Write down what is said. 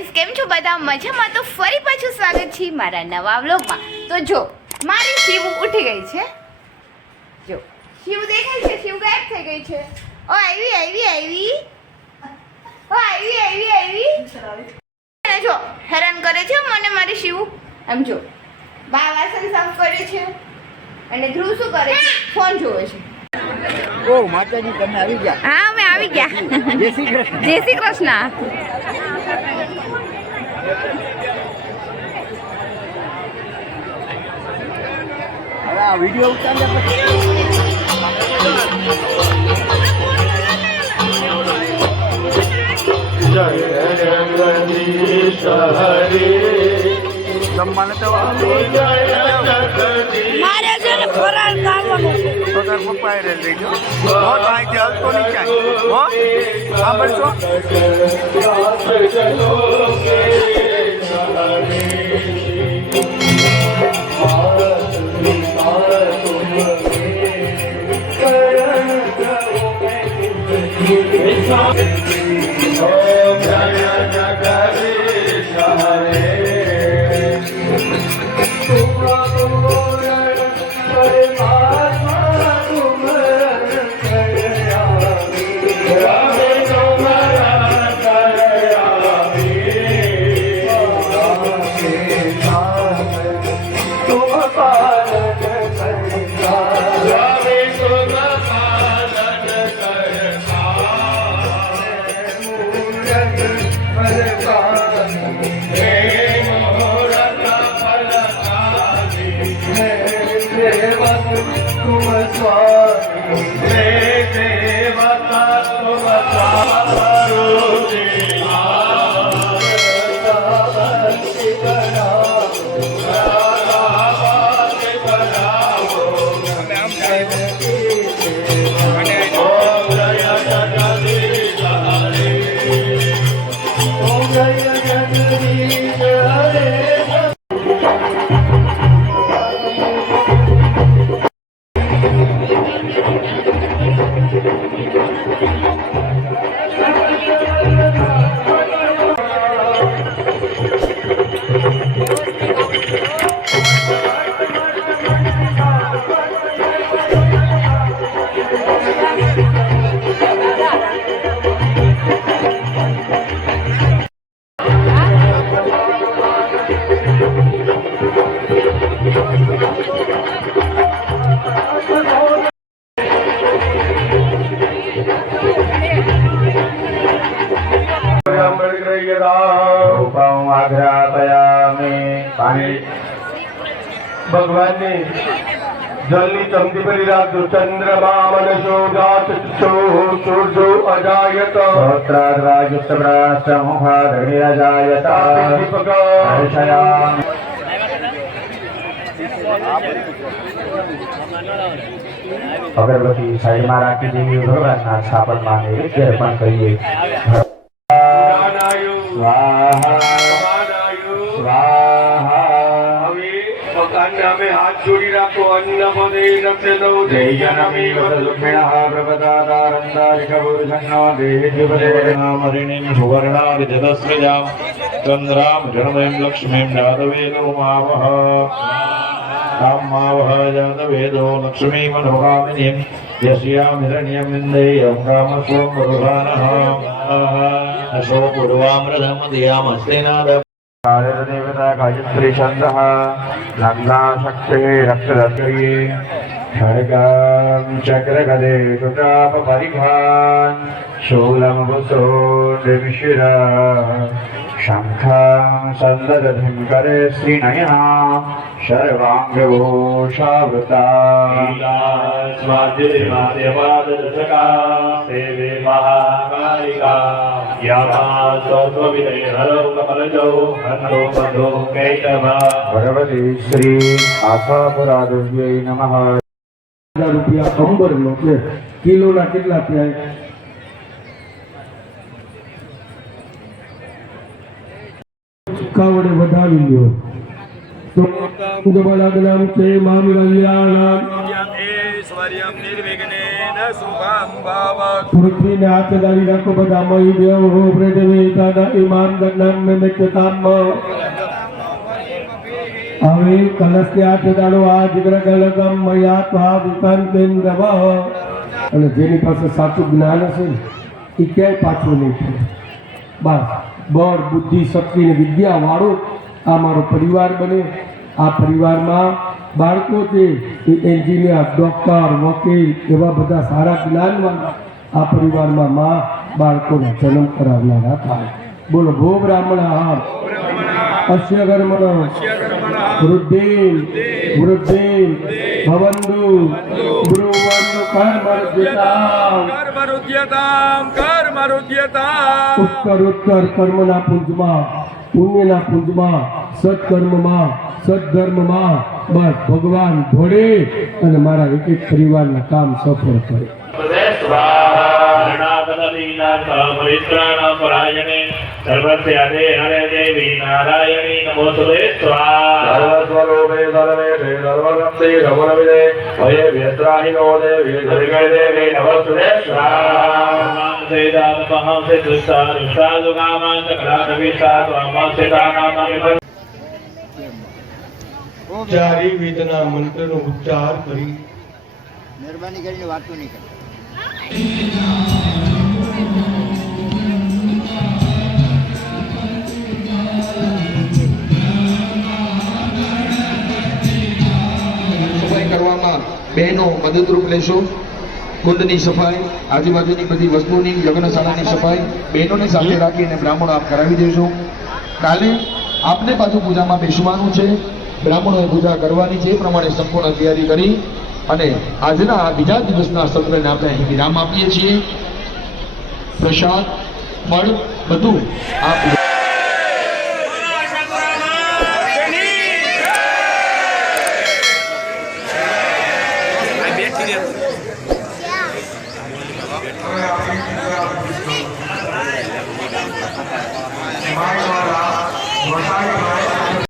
Guys, કેમ છો બધા? મજામાં? તો ફરી પાછું સ્વાગત છે મારા નવા વ્લોગમાં. તો જો મારી શિવ ઉઠી ગઈ છે. જો શિવ દેખાય છે, શિવ ગાયબ થઈ ગઈ છે. ઓ આવી. જો હેરાન કરે છે મને મારી શિવ. આમ જો બા વાસણ સાફ કરે છે અને ધ્રુવ શું કરે છે? ફોન જોવે છે. ઓ માતાજી, તમે આવી ગયા? હા, અમે આવી ગયા. જય શ્રી કૃષ્ણ. જય શ્રી કૃષ્ણ. હવે આ વિડીયો ઉતાર્યા પછી જમવાને તો મારે છે ને ફરાળ કરવાનો છે. પગાર પપ્પાએ લઈ ગયો હોટ અહીંથી હલતો નહીં ક્યાંય. હો સાંભળશો? ભગવાનની જલની ચમકી ભરી રાખજો. ચંદ્રમા મનસો જાત સૂર્જો અજાયત અગરબત્તી સાઈડમાં રાખી દેવી. ભગવાનના સ્થાપનમાં નૈવેદ્ય અર્પણ કરીએ. અમે હાથ જોડી રાખો. અન્ન પદે નક્ષનો દેયનમી વદલુક્ષિણઃ પ્રપદાદારંદારિકભૂષણો દેહેજ્યુપદેનામરિણીં સુવર્ણાદિજતસ્રજાં ચંદ્રાં જનમયં લક્ષ્મીં જાતવેદો માવહ કામાવહ જાતવેદો લક્ષ્મી મનોકામિનીં યસ્યાં હિરણ્યં વિન્દેયં કામસ્વં મધુભાનઃ અશો પૂર્વામૃતમ દિયામસ્તિનાદ देवता गायत्री छंद लंगा शक्ति रक्तदत्तये खड्गं चक्रगदे सुताप परिघान् शूलं वसो निमिषिरा शंखं सन्ददधिं करे श्रीनयना सर्वांगभूषावृता स्वादिमाद्यपादशका सेवे महाकालिका यामास्वविदे हरो कमलजो हन्नो बंधो कैतभा भगवती श्री आशापुरादेव्यै नमः. રૂપિયા અંબર નો છે. કિલોના કેટલા થાય? ચુકાવડે વધાવી લ્યો તો ગબલાગનામ તે મામ કલ્યાણમ યમ એ સ્વર્યમ નિર્વિઘ્નેન શુભમ ભવતુ પૃથ્વીને હાથ ડાળી રાખો બધા મહી દેવ હો પૃથ્વી તાના ઈમાન ગણન મેમક્યતામ હવે કલશને હાથ ડાળો આ જગ્રગલગમ મયાત્મા વિકાન કેન્દ્રવ અને જેની પાસે સાચું જ્ઞાન હશે ને એ ક્યાંય પાછું નહીં પડે. બસ બળ બુદ્ધિ શક્તિ ને વિદ્યા વાળો આ મારો પરિવાર બને. આ પરિવારમાં બાળકો છે એ એન્જિનિયર ડૉક્ટર વકીલ એવા બધા સારા જ્ઞાનવાન આ પરિવારમાં માં બાળકોને જન્મ કરાવનારા થાય. બોલો ભો બ્રાહ્મણ અસ્ય કર્મણ વૃદ્ધિ વૃદ્ધિ ભવંતુ બ્રુવંતુ કર્મરુદ્યતામ ઉત્તર કર્મના પુંજમાં પુણ્યના પુંજમાં સત્કર્મમાં સદધર્મમાં બસ ભગવાન ભોળે અને મારા એક એક પરિવારના કામ સફળ કરે. સર્વસ્યાદે હરે દેવી નારાયણી નમોસ્તુતે સ્વાહા સર્વસ્વરૂપે સર્વેષે સર્વશક્તિ સર્વવિદે ભયે વ્યસ્ત્રાહિનો દેવી દુર્ગે દેવી નમોસ્તુતે સ્વાહા ચારી વેદના મંત્રનો ઉચ્ચાર કરી મહેરબાની કરીને વાતો નહીં કરે. સફાઈ કરવામાં બહેનો મદદરૂપ લેશો. કુંડની સફાઈ, આજુબાજુની બધી વસ્તુની, લગ્નશાળાની સફાઈ બહેનોને સાથે રાખીને બ્રાહ્મણો આપ કરાવી દેશો. કાલે આપને પાછું પૂજામાં બેસવાનું છે. બ્રાહ્મણોએ પૂજા કરવાની છે. એ પ્રમાણે સંપૂર્ણ તૈયારી કરી અને આજના આ બીજા દિવસના સત્રને આપણે અહીં વિરામ આપીએ છીએ. પ્રસાદ ફળ બધું આપ